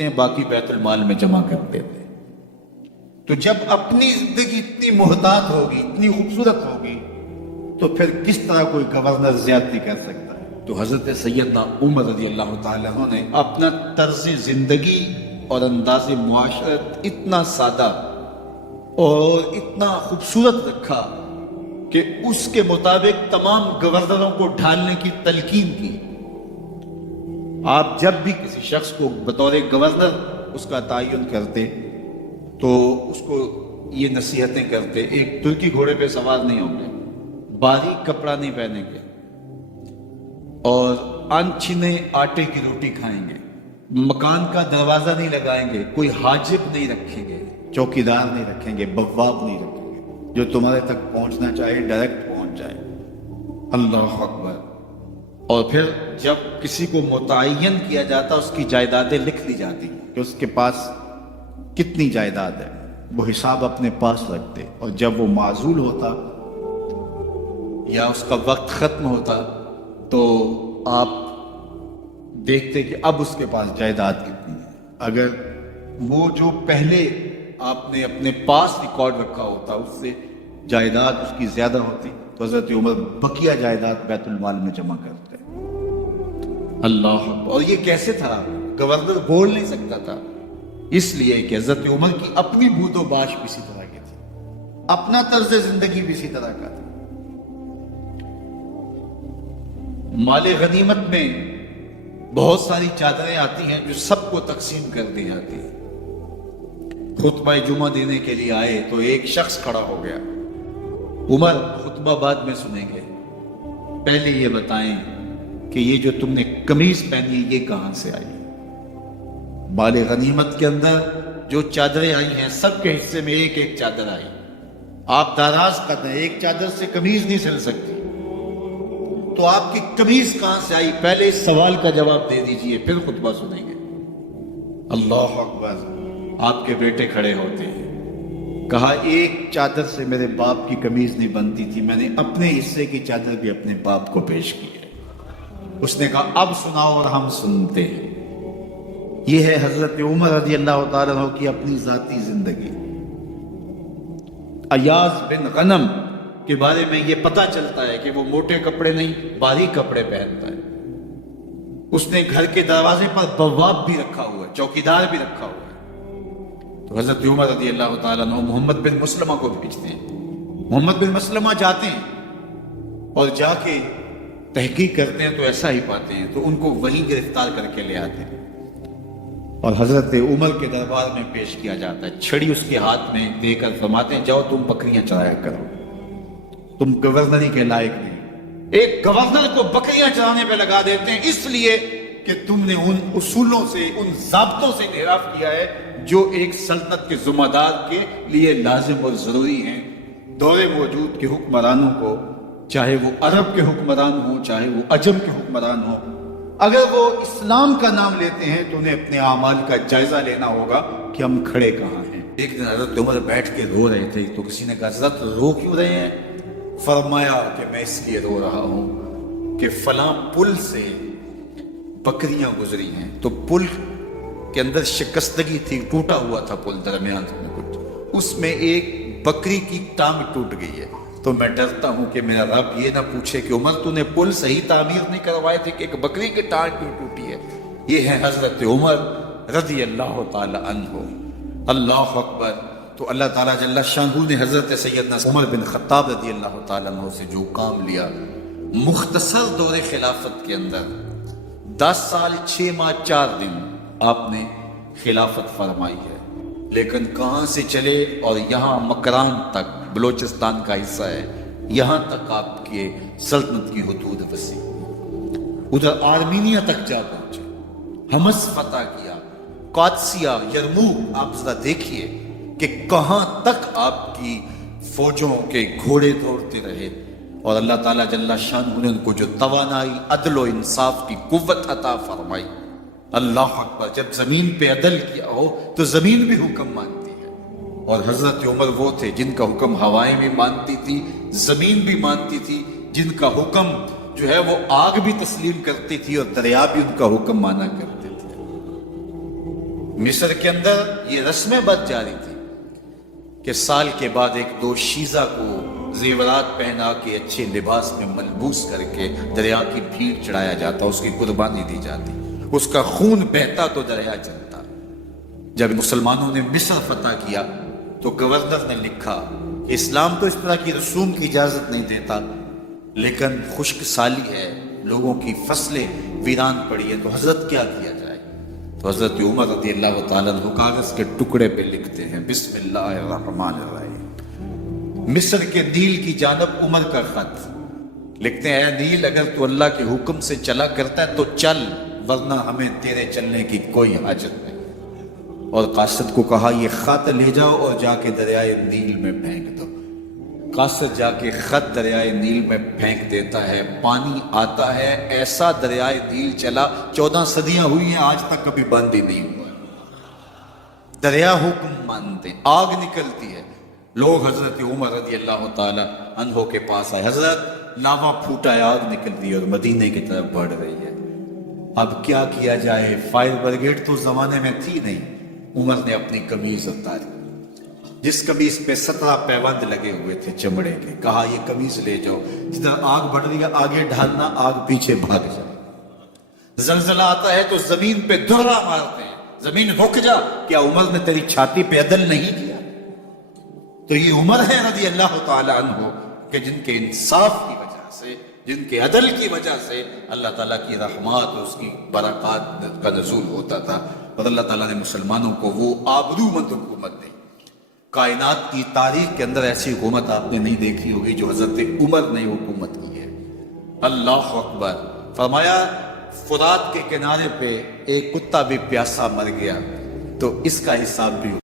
باقی بیت المال میں جمع کرتے تھے۔ تو جب اپنی زندگی اتنی محتاط ہوگی، اتنی خوبصورت ہوگی، تو پھر کس طرح کوئی گورنر زیادتی کر سکتا ہے؟ تو حضرت سیدنا عمر رضی اللہ تعالیٰ عنہ نے اپنا طرز زندگی اور انداز معاشرت اتنا سادہ اور اتنا خوبصورت رکھا کہ اس کے مطابق تمام گورنروں کو ڈھالنے کی تلقین کی۔ آپ جب بھی کسی شخص کو بطور گورنر اس کا تعین کرتے تو اس کو یہ نصیحتیں کرتے: ایک ترکی گھوڑے پہ سوار نہیں ہوں گے، باریک کپڑا نہیں پہنیں گے، اور انچھنے آٹے کی روٹی کھائیں گے، مکان کا دروازہ نہیں لگائیں گے، کوئی حاجب نہیں رکھیں گے، چوکیدار نہیں رکھیں گے، بواب نہیں رکھیں گے، جو تمہارے تک پہنچنا چاہے ڈائریکٹ پہنچ جائے۔ اللہ اکبر۔ اور پھر جب کسی کو متعین کیا جاتا اس کی جائیدادیں لکھ لی جاتی کہ اس کے پاس کتنی جائیداد ہے، وہ حساب اپنے پاس رکھتے، اور جب وہ معزول ہوتا یا اس کا وقت ختم ہوتا تو آپ دیکھتے کہ اب اس کے پاس جائیداد کتنی ہے۔ اگر وہ جو پہلے آپ نے اپنے پاس ریکارڈ رکھا ہوتا اس سے جائیداد اس کی زیادہ ہوتی تو حضرت عمر بقیہ جائیداد بیت المال میں جمع کرتے۔ اللہ اکبر۔ اور یہ کیسے تھا؟ گورنر بول نہیں سکتا تھا، اس لیے کہ حضرت عمر کی اپنی بود و باش بھی اسی طرح کی تھی، اپنا طرز زندگی بھی اسی طرح کا تھا۔ مال غنیمت میں بہت ساری چادریں آتی ہیں جو سب کو تقسیم کر دی جاتی ہیں۔ خطبہ جمعہ دینے کے لیے آئے تو ایک شخص کھڑا ہو گیا: عمر، خطبہ بعد میں سنیں گے، پہلے یہ بتائیں کہ یہ جو تم نے قمیض پہنی ہے یہ کہاں سے آئی؟ مال غنیمت کے اندر جو چادریں آئی ہیں سب کے حصے میں ایک ایک چادر آئی۔ آپ دراز کر دیں، ایک چادر سے قمیض نہیں سل سکتی، تو آپ کی قمیض کہاں سے آئی؟ پہلے اس سوال کا جواب دے دیجئے، پھر خطبہ سنیں گے۔ اللہ اکبر۔ آپ کے بیٹے کھڑے ہوتے ہیں، کہا ایک چادر سے میرے باپ کی قمیض نہیں بنتی تھی، میں نے اپنے حصے کی چادر بھی اپنے باپ کو پیش کی ہے۔ اس نے کہا اب سناؤ، اور ہم سنتے ہیں۔ یہ ہے حضرت عمر رضی اللہ تعالیٰ عنہ کی اپنی ذاتی زندگی۔ ایاز بن غنم کے بارے میں یہ پتہ چلتا ہے کہ وہ موٹے کپڑے نہیں باریک کپڑے پہنتا ہے۔ اس نے گھر کے دروازے پر بواب بھی رکھا ہوا ہے، چوکیدار بھی رکھا ہوا ہے۔ تو حضرت عمر رضی اللہ تعالیٰ عنہ محمد بن مسلمہ کو بھیجتے ہیں۔ محمد بن مسلمہ جاتے ہیں اور جا کے تحقیق کرتے ہیں تو ایسا ہی پاتے ہیں، تو ان کو وہیں گرفتار کر کے لے آتے ہیں اور حضرت عمر کے دربار میں پیش کیا جاتا ہے۔ چھڑی اس کے ہاتھ میں دے کر فرماتے ہیں جاؤ تم بکریاں چرایا کرو، تم گورنری کے لائق نہیں۔ ایک گورنر کو بکریاں چرانے پہ لگا دیتے ہیں اس لیے کہ تم نے ان اصولوں سے، ان ضابطوں سے انحراف کیا ہے جو ایک سلطنت کے ذمہ دار کے لیے لازم اور ضروری ہیں۔ دور موجود کے حکمرانوں کو، چاہے وہ عرب کے حکمران ہوں چاہے وہ عجم کے حکمران ہوں، اگر وہ اسلام کا نام لیتے ہیں تو انہیں اپنے اعمال کا جائزہ لینا ہوگا کہ ہم کھڑے کہاں ہیں۔ ایک دن حضرت عمر بیٹھ کے رو رہے تھے تو کسی نے کہا حضرت رو کیوں رہے ہیں؟ فرمایا کہ میں اس لیے رو رہا ہوں کہ فلاں پل سے بکریاں گزری ہیں، تو پل کے اندر شکستگی تھی، ٹوٹا ہوا تھا پل درمیان میں کچھ، اس میں ایک بکری کی ٹانگ ٹوٹ گئی ہے، تو میں ڈرتا ہوں کہ میرا رب یہ نہ پوچھے کہ عمر تو نے پل صحیح تعمیر نہیں کروائے تھے کہ ایک بکری کی ٹانگ کیوں ٹوٹی ہے۔ یہ ہے حضرت عمر رضی اللہ تعالی عنہ۔ اللہ اکبر۔ تو اللہ تعالیٰ جل شانہ نے حضرت سیدنا عمر بن خطاب رضی اللہ تعالیٰ عنہ سے جو کام لیا، مختصر دور خلافت کے اندر 10 سال 6 ماہ 4 دن آپ نے خلافت فرمائی ہے، لیکن کہاں سے چلے اور یہاں مکران تک، بلوچستان کا حصہ ہے، یہاں تک آپ کے سلطنت کی حدود وسیع، ادھر آرمینیا تک جا پہنچے، حمص فتح کیا، قادسیہ، یرموک۔ آپ ذرا دیکھیے کہ کہاں تک آپ کی فوجوں کے گھوڑے دوڑتے رہے، اور اللہ تعالیٰ جل شانہ نے ان کو جو توانائی، عدل و انصاف کی قوت عطا فرمائی۔ اللہ اکبر۔ جب زمین پہ عدل کیا ہو تو زمین بھی حکم مانتی ہے، اور حضرت عمر وہ تھے جن کا حکم ہوائیں بھی مانتی تھی، زمین بھی مانتی تھی، جن کا حکم جو ہے وہ آگ بھی تسلیم کرتی تھی اور دریا بھی ان کا حکم مانا کرتے تھے۔ مصر کے اندر یہ رسمیں بد جاری تھی کہ سال کے بعد ایک دو شیزہ کو زیورات پہنا کے اچھے لباس میں ملبوس کر کے دریا کی بھیڑ چڑھایا جاتا، اس کی قربانی دی جاتی، اس کا خون بہتا تو دریا چلتا۔ جب مسلمانوں نے مصر فتح کیا تو گورنر نے لکھا کہ اسلام تو اس طرح کی رسوم کی اجازت نہیں دیتا، لیکن خشک سالی ہے، لوگوں کی فصلیں ویران پڑی ہے، تو حضرت کیا کیا جائے؟ تو حضرت عمر رضی اللہ تعالیٰ عنہ کاغذ کے ٹکڑے پہ لکھتے ہیں بسم اللہ الرحمن الرحیم، مصر کے نیل کی جانب عمر کا خط لکھتے ہیں، اے نیل اگر تو اللہ کے حکم سے چلا کرتا ہے تو چل، ورنہ ہمیں تیرے چلنے کی کوئی حاجت نہیں۔ اور قاصد کو کہا یہ خط لے جاؤ اور جا کے دریائے نیل میں پھینک دو۔ قاصد جا کے خط دریائے نیل میں پھینک دیتا ہے، پانی آتا ہے، ایسا دریائے نیل چلا 14 صدیاں ہوئی ہیں آج تک کبھی بند ہی نہیں ہوا۔ دریا حکم مانتے، آگ نکلتی ہے، لوگ حضرت عمر رضی اللہ تعالی عنہ کے پاس آئے، حضرت لاوا پھوٹا ہے، آگ نکل رہی ہے اور مدینے کی طرف بڑھ رہی ہے، اب کیا کیا جائے؟ فائر بریگیڈ تو زمانے میں تھی نہیں۔ عمر نے اپنی قمیض اتاری، جس قمیض پہ 17 پیوند لگے ہوئے تھے چمڑے کے، کہا یہ قمیض لے جاؤ، جدھر آگ بڑھ رہی ہے آگے ڈھالنا، آگ پیچھے بھاگ جائے۔ زلزلہ آتا ہے تو زمین پہ دھرا مارتے ہیں، زمین رک جا، کیا عمر نے تیری چھاتی پہ عدل نہیں کیا؟ تو یہ عمر ہے رضی اللہ تعالی عنہ کہ جن کے انصاف کی وجہ سے، جن کے عدل کی وجہ سے اللہ تعالیٰ کی رحمات اور اس کی برکات کا نزول ہوتا تھا، اور اللہ تعالیٰ نے مسلمانوں کو وہ آبرومند حکومت دی۔ کائنات کی تاریخ کے اندر ایسی حکومت آپ نے نہیں دیکھی ہوگی جو حضرت عمر نے حکومت کی ہے۔ اللہ اکبر۔ فرمایا فرات کے کنارے پہ ایک کتا بھی پیاسا مر گیا تو اس کا حساب بھی